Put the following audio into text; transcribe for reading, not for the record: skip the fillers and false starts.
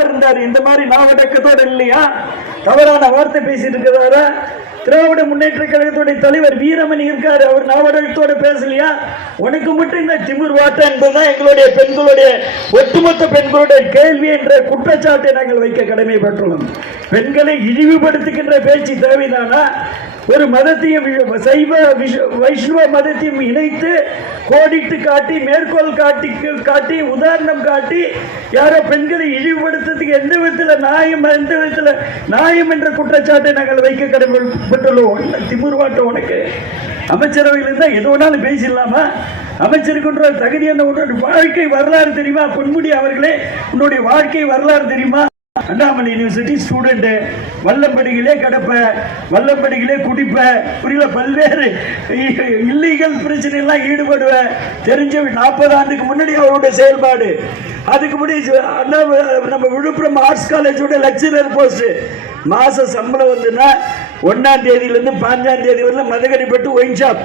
இருந்தாரு. இந்த மாதிரி நாவடக்கத்தோடு இல்லையா, தவறான வார்த்தை பேசிட்டு இருக்கிறாரா? திராவிட முன்னேற்ற கழகத்துடைய தலைவர் வீரமணி இருக்காரு, அவர் நாவடக்கத்தோடு பேசலையா? உனக்கு மட்டும் இந்த திமிர் வாட்டம் என்பதுதான் எங்களுடைய பெண்களுடைய ஒட்டுமொத்த பெண்களுடைய கேள்வி என்ற குற்றச்சாட்டை நாங்கள் வைக்க கடமைப்பட்டுள்ளோம். பெண்களை இழிவுபடுத்துகின்ற பேச்சு தேவைதானா? ஒரு மதத்தையும் சைவ வைஷ்ணவ மதத்தையும் இணைத்து கோடிட்டு காட்டி மேற்கோள் காட்டி உதாரணம் காட்டி யாரோ பெண்களை இழிவுபடுத்துறதுக்கு எந்த விதத்தில் நியாயம் என்ற குற்றச்சாட்டை நாங்கள் வைக்க கடமைப்பட்டுள்ளோம். திமுருவாட்டம் உனக்கு அமைச்சரவையில் இருந்தால் எது வேணாலும் பேசிடலாமா? அமைச்சருக்குன்ற தகுதி என்ன? உன்னோட வாழ்க்கை வரலாறு தெரியுமா? பொன்முடி அவர்களே, உன்னுடைய வாழ்க்கை வரலாறு தெரியுமா? அண்ணாமலை யூனிவர்சிட்டி ஸ்டூடெண்ட், வல்லம்படிகளே கடப்ப, வல்லம்படிகளே குடிப்ப, புரியல, பல்வேறு இல்லீகல் பிரச்சனை எல்லாம் ஈடுபடுவ தெரிஞ்ச 40 ஆண்டுக்கு முன்னாடி அவருடைய செயல்பாடு. அதுக்கு முன்னாடி நம்ம விழுப்புரம் ஆர்ட்ஸ் காலேஜோட லெக்சரர் போஸ்ட், மாச சம்பளம் வந்துன்னா 1ஆம் தேதியிலிருந்து 5ஆம் தேதி வரல மதகடிப்பட்டு ஒயின் ஷாப்